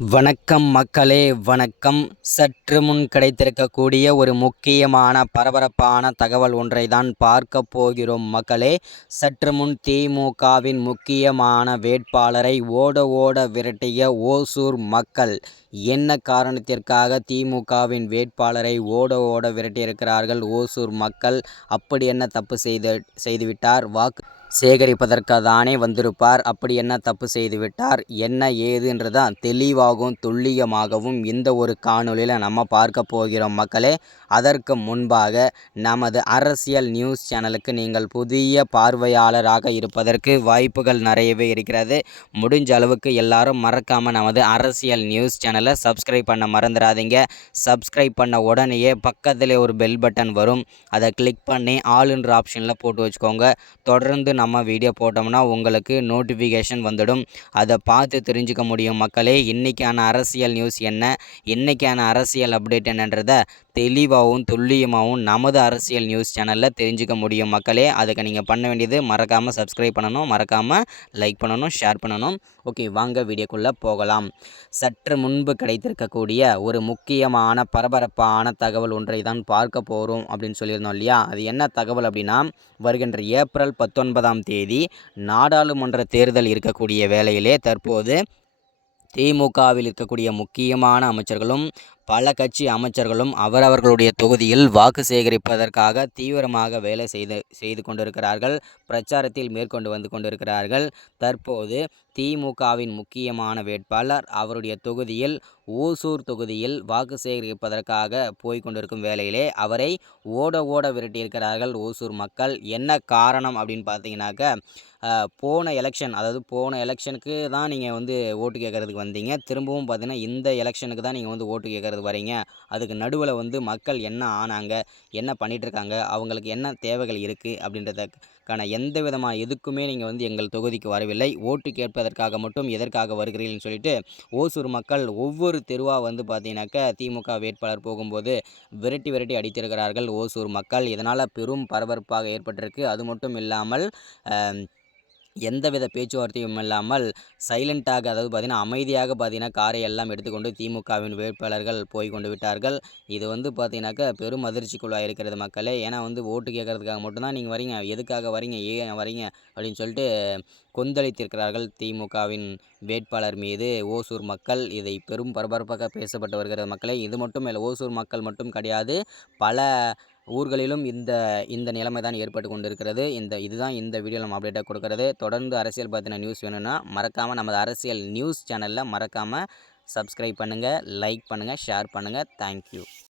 வணக்கம் மக்களே, வணக்கம். சற்று முன் கிடைத்திருக்கக்கூடிய ஒரு முக்கியமான பரபரப்பான தகவல் ஒன்றை தான் பார்க்க போகிறோம் மக்களே. சற்று முன் திமுகவின் முக்கியமான வேட்பாளரை ஓட விரட்டிய ஓசூர் மக்கள் என்ன காரணத்திற்காக திமுகவின் வேட்பாளரை ஓட விரட்டியிருக்கிறார்கள் ஓசூர் மக்கள்? அப்படி என்ன தப்பு செய்துவிட்டார்? வாக்கு சேகரிப்பதற்காக தானே வந்திருப்பார். அப்படி என்ன தப்பு செய்துவிட்டார், என்ன ஏதுன்றதான் தெளிவாகவும் துல்லியமாகவும் இந்த ஒரு காணொலியில் நம்ம பார்க்க போகிறோம் மக்களே. அதற்கு முன்பாக நமது அரசியல் நியூஸ் சேனலுக்கு நீங்கள் புதிய பார்வையாளராக இருப்பதற்கு வாய்ப்புகள் நிறையவே இருக்கிறது. முடிஞ்ச அளவுக்கு எல்லாரும் மறக்காமல் நமது அரசியல் நியூஸ் சேனலை சப்ஸ்கிரைப் பண்ண மறந்துடாதீங்க. சப்ஸ்கிரைப் பண்ண உடனேயே பக்கத்தில் ஒரு பெல் பட்டன் வரும், அதை கிளிக் பண்ணி ஆளுன்ற ஆப்ஷனில் போட்டு வச்சுக்கோங்க. தொடர்ந்து நம்ம வீடியோ போட்டோம்னா உங்களுக்கு நோட்டிஃபிகேஷன் வந்துடும். அதை பார்த்து தெரிஞ்சுக்க முடியும் மக்களே. இன்றைக்கான அரசியல் நியூஸ் என்ன, இன்றைக்கான அரசியல் அப்டேட் என்னன்றதை தெளிவாகவும் துல்லியமாகவும் நமது அரசியல் நியூஸ் சேனலில் தெரிஞ்சுக்க முடியும் மக்களே. அதுக்கு நீங்கள் பண்ண வேண்டியது மறக்காமல் சப்ஸ்கிரைப் பண்ணணும், மறக்காமல் லைக் பண்ணணும், ஷேர் பண்ணணும். ஓகே, வாங்க வீடியோக்குள்ளே போகலாம். சற்று முன்பு கிடைத்திருக்கக்கூடிய ஒரு முக்கியமான பரபரப்பான தகவல் ஒன்றை தான் பார்க்க போகிறோம் அப்படின்னு சொல்லியிருந்தோம் இல்லையா? அது என்ன தகவல் அப்படின்னா, வருகின்ற ஏப்ரல் 19ஆம் தேதி நாடாளுமன்ற தேர்தல் இருக்கக்கூடிய வேளையிலே தற்போது திமுகவில் இருக்கக்கூடிய முக்கியமான அமைச்சர்களும் பல கட்சி அமைச்சர்களும் அவரவர்களுடைய தொகுதியில் வாக்கு சேகரிப்பதற்காக தீவிரமாக வேலை செய்து கொண்டிருக்கிறார்கள். பிரச்சாரத்தில் மேற்கொண்டு வந்து கொண்டிருக்கிறார்கள். தற்போது திமுகவின் முக்கியமான வேட்பாளர் அவருடைய தொகுதியில் ஓசூர் தொகுதியில் வாக்கு சேகரிப்பதற்காக போய்கொண்டிருக்கும் வேளையிலே அவரை ஓட விரட்டியிருக்கிறார்கள் ஓசூர் மக்கள். என்ன காரணம் அப்படின்னு பார்த்தீங்கன்னாக்க, போன எலெக்ஷனுக்கு தான் நீங்கள் வந்து ஓட்டு கேட்குறதுக்கு வந்தீங்க. திரும்பவும் பார்த்தீங்கன்னா இந்த எலெக்ஷனுக்கு தான் நீங்கள் வந்து ஓட்டு கேட்குறது வரீங்க. அதுக்கு நடுவில் வந்து மக்கள் என்ன ஆனாங்க, என்ன பண்ணிகிட்ருக்காங்க, அவங்களுக்கு என்ன தேவைகள் இருக்குது அப்படின்றதுக்கான எந்த விதமான எதுக்குமே நீங்கள் வந்து எங்கள் தொகுதிக்கு வரவில்லை. ஓட்டு கேட்பதற்காக மட்டும் எதற்காக வருகிறீர்கள்னு சொல்லிட்டு ஓசூர் மக்கள் ஒவ்வொரு தெருவாக வந்து பார்த்தீங்கன்னாக்கா திமுக வேட்பாளர் போகும்போது விரட்டி அடித்திருக்கிறார்கள் ஓசூர் மக்கள். இதனால் பெரும் பரபரப்பாக ஏற்பட்டிருக்கு. அது மட்டும் இல்லாமல் எந்தவித பேச்சுவார்த்தையும் இல்லாமல் சைலண்ட்டாக, அதாவது பார்த்திங்கன்னா அமைதியாக பார்த்திங்கன்னா காரை எல்லாம் எடுத்துக்கொண்டு திமுகவின் வேட்பாளர்கள் போய் கொண்டு விட்டார்கள். இது வந்து பார்த்திங்கனாக்கா பெரும் அதிர்ச்சிக்குள்ளாக இருக்கிறது மக்களே. ஏன்னா வந்து ஓட்டு கேட்குறதுக்காக மட்டும்தான் நீங்கள் வரீங்க, எதுக்காக வரீங்க, ஏன் வரீங்க அப்படின்னு சொல்லிட்டு கொந்தளித்திருக்கிறார்கள் திமுகவின் வேட்பாளர் மீது ஓசூர் மக்கள். இதை பெரும் பரபரப்பாக பேசப்பட்டு வருகிறது மக்களே. இது மட்டும் இல்லை, ஓசூர் மக்கள் மட்டும் கிடையாது, பல ஊர்களிலும் இந்த நிலைமை தான் ஏற்பட்டு கொண்டிருக்கிறது. இதுதான் இந்த வீடியோவில் நம்ம அப்டேட்டாக கொடுக்குறது. தொடர்ந்து அரசியல் பற்றின நியூஸ் வேணும்னா மறக்காமல் நமது அரசியல் நியூஸ் சேனலில் மறக்காமல் சப்ஸ்கிரைப் பண்ணுங்கள், லைக் பண்ணுங்கள், ஷேர் பண்ணுங்கள். தேங்க்யூ.